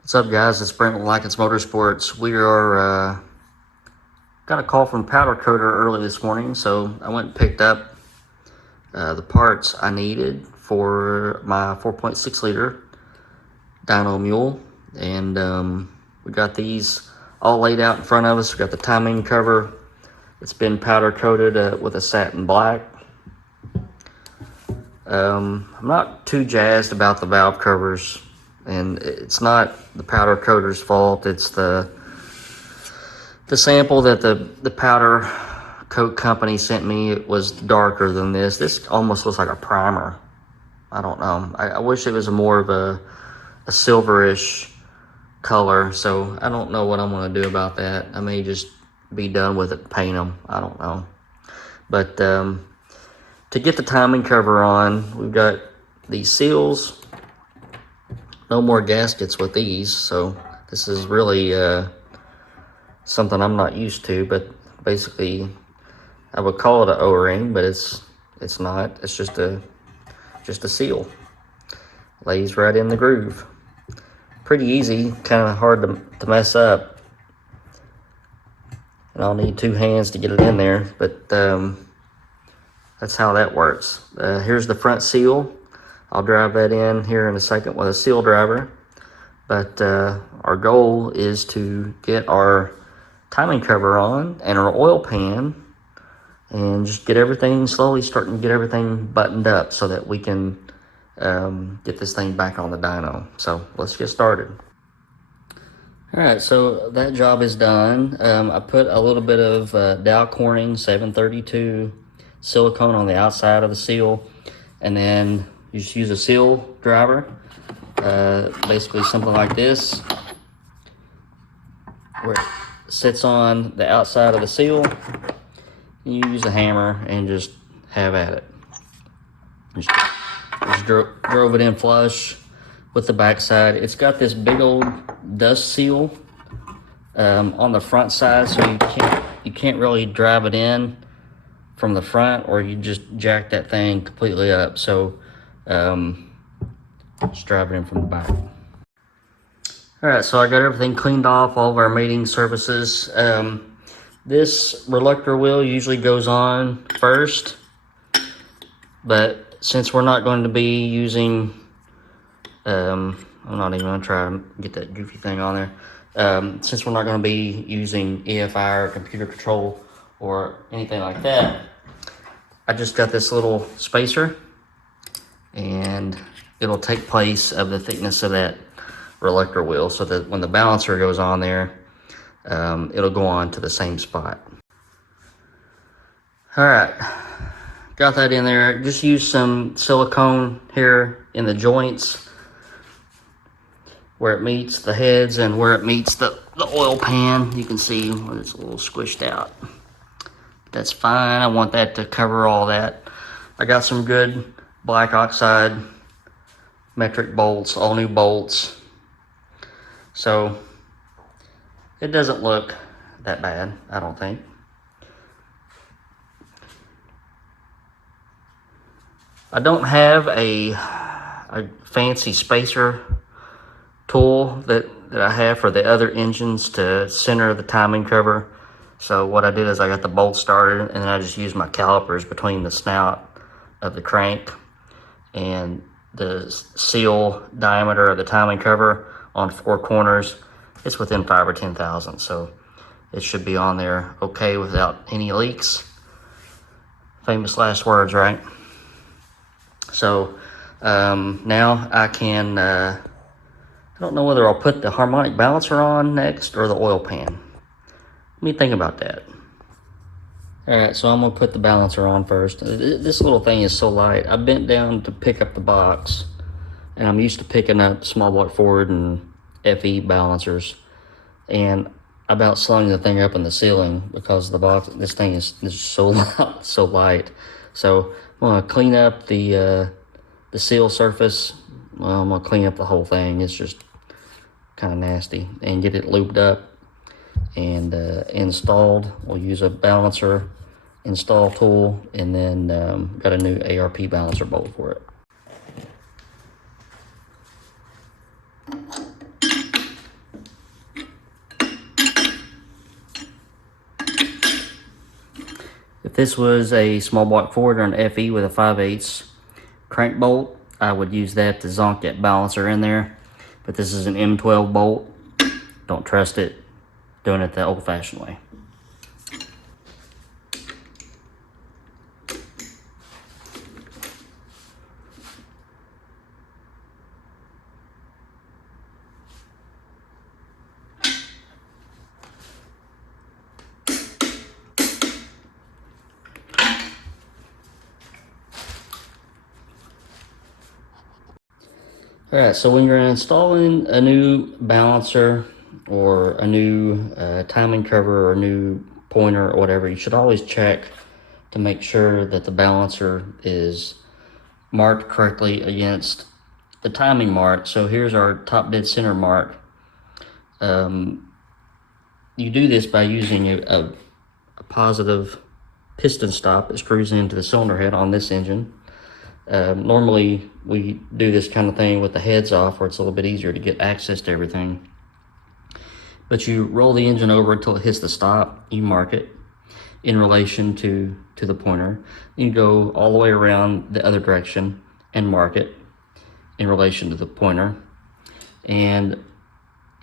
What's up, guys? It's Brent with Lykins Motorsports. We are got a call from Powder Coater early this morning, so I went and picked up the parts I needed for my 4.6 liter Dyno Mule, and we got these all laid out in front of us. We got the timing cover. It's been powder coated with a satin black. I'm not too jazzed about the valve covers, and it's not the powder coater's fault. It's the sample that the powder coat company sent me. It was darker than this. This almost looks like a primer. I don't know. I wish it was more of a silverish color, so I don't know what I'm going to do about that. I may just be done with it and paint them. I don't know. But to get the timing cover on, we've got these seals. No more gaskets with these, so this is really something I'm not used to. But basically, I would call it an O-ring, but it's not. It's just a seal. Lays right in the groove. Pretty easy, kind of hard to mess up. And I'll need two hands to get it in there, but that's how that works. Here's the front seal. I'll drive that in here in a second with a seal driver. But our goal is to get our timing cover on and our oil pan and just get everything slowly starting to get everything buttoned up so that we can get this thing back on the dyno. So let's get started. All right, so that job is done. I put a little bit of Dow Corning 732 silicone on the outside of the seal, and then you just use a seal driver, basically something like this, where it sits on the outside of the seal. You use a hammer and just have at it. Just drove it in flush with the backside. It's got this big old dust seal on the front side, so you can't really drive it in from the front, or you just jack that thing completely up. So just drive it in from the back. All right, so I got everything cleaned off, all of our mating surfaces. This reluctor wheel usually goes on first, but since we're not going to be using, I'm not even gonna try to get that goofy thing on there. Since we're not gonna be using EFI or computer control or anything like that, I just got this little spacer, and it'll take place of the thickness of that reluctor wheel, so that when the balancer goes on there, it'll go on to the same spot. All right, got that in there. Just use some silicone here in the joints where it meets the heads and where it meets the oil pan. You can see when it's a little squished out. That's fine. I want that to cover all that. I got some good black oxide metric bolts, all new bolts. So it doesn't look that bad, I don't think. I don't have a fancy spacer tool that I have for the other engines to center the timing cover. So what I did is I got the bolt started, and then I just used my calipers between the snout of the crank and the seal diameter of the timing cover on 4 corners. It's within 5 or 10 thousandths, so it should be on there okay without any leaks. Famous last words, right? So now I can, I don't know whether I'll put the harmonic balancer on next or the oil pan. Let me think about that. All right, so I'm gonna put the balancer on first. This little thing is so light. I bent down to pick up the box, and I'm used to picking up small block Ford and FE balancers, and I about slung the thing up in the ceiling because the box, this thing is so light. So I'm gonna clean up the seal surface. Well, I'm gonna clean up the whole thing. It's just kind of nasty, and get it lubed up and installed. We'll use a balancer install tool, and then got a new ARP balancer bolt for it. If this was a small block Ford or an FE with a 5/8 crank bolt, I would use that to zonk that balancer in there. But this is an M12 bolt. Don't trust it. Doing it the old-fashioned way. Alright, so when you're installing a new balancer or a new timing cover or a new pointer or whatever, you should always check to make sure that the balancer is marked correctly against the timing mark. So here's our top dead center mark. You do this by using a positive piston stop that screws into the cylinder head on this engine. Normally we do this kind of thing with the heads off, where it's a little bit easier to get access to everything. But you roll the engine over until it hits the stop. You mark it in relation to the pointer. You go all the way around the other direction and mark it in relation to the pointer. And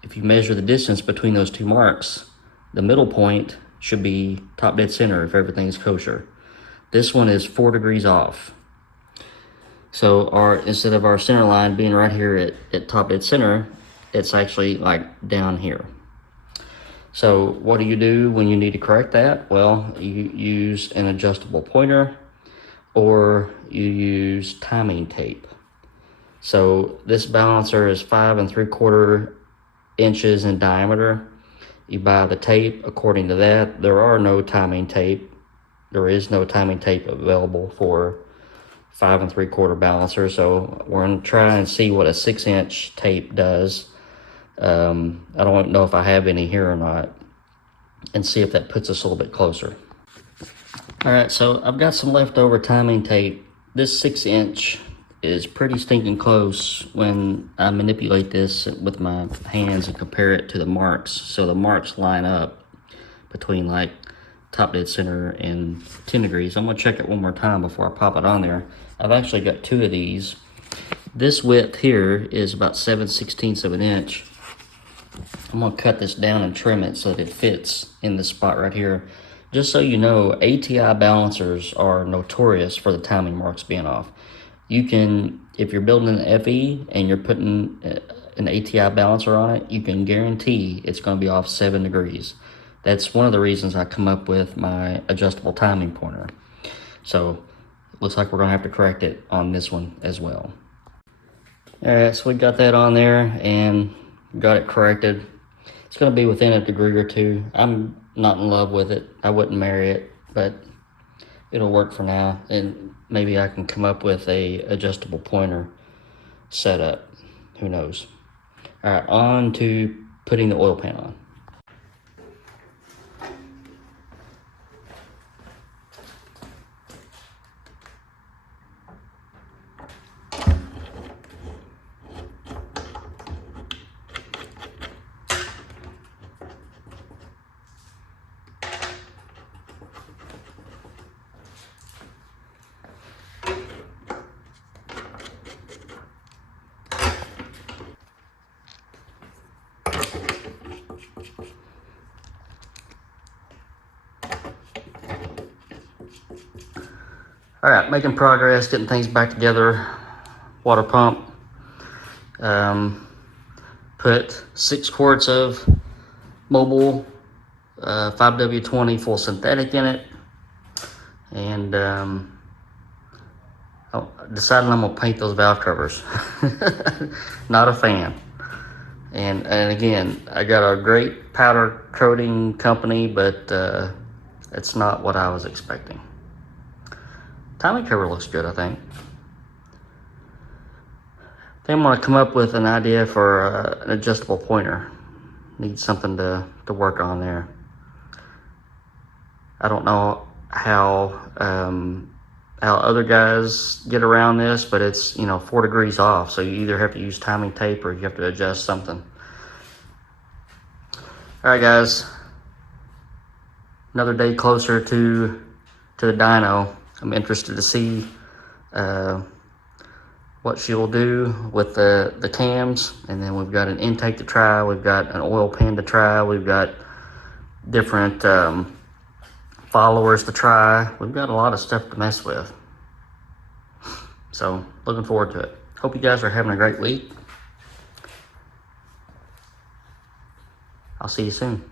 if you measure the distance between those two marks, the middle point should be top dead center if everything's kosher. This one is 4 degrees off. So instead of our center line being right here at top dead center, it's actually like down here. So what do you do when you need to correct that? Well, you use an adjustable pointer, or you use timing tape. So this balancer is 5 3/4 inches in diameter. You buy the tape according to that. There is no timing tape available for 5 3/4 balancer. So we're gonna try and see what a 6-inch tape does. I don't know if I have any here or not, and see if that puts us a little bit closer. All right, so I've got some leftover timing tape. This 6-inch is pretty stinking close when I manipulate this with my hands and compare it to the marks. So the marks line up between like top dead center and 10 degrees. I'm gonna check it one more time before I pop it on there. I've actually got 2 of these. This width here is about 7/16 of an inch. I'm gonna cut this down and trim it so that it fits in this spot right here. Just so you know, ATI balancers are notorious for the timing marks being off. You can, if you're building an FE and you're putting an ATI balancer on it, you can guarantee it's gonna be off 7 degrees. That's one of the reasons I come up with my adjustable timing pointer. So looks like we're gonna have to correct it on this one as well. All right, so we got that on there and got it corrected. It's gonna be within a degree or two. I'm not in love with it. I wouldn't marry it, but it'll work for now. And maybe I can come up with a adjustable pointer setup. Who knows? All right, on to putting the oil pan on. All right, making progress, getting things back together. Water pump. Put 6 quarts of Mobile 5W20 full synthetic in it. And I decided I'm gonna paint those valve covers. Not a fan. And again, I got a great powder coating company, but it's not what I was expecting. Timing cover looks good, I think. I'm gonna come up with an idea for an adjustable pointer. Need something to work on there. I don't know how other guys get around this, but it's, you know, 4 degrees off, so you either have to use timing tape or you have to adjust something. All right, guys, another day closer to the dyno. I'm interested to see what she will do with the cams, and then we've got an intake to try, we've got an oil pan to try, we've got different followers to try. We've got a lot of stuff to mess with, so looking forward to it. Hope you guys are having a great week. I'll see you soon.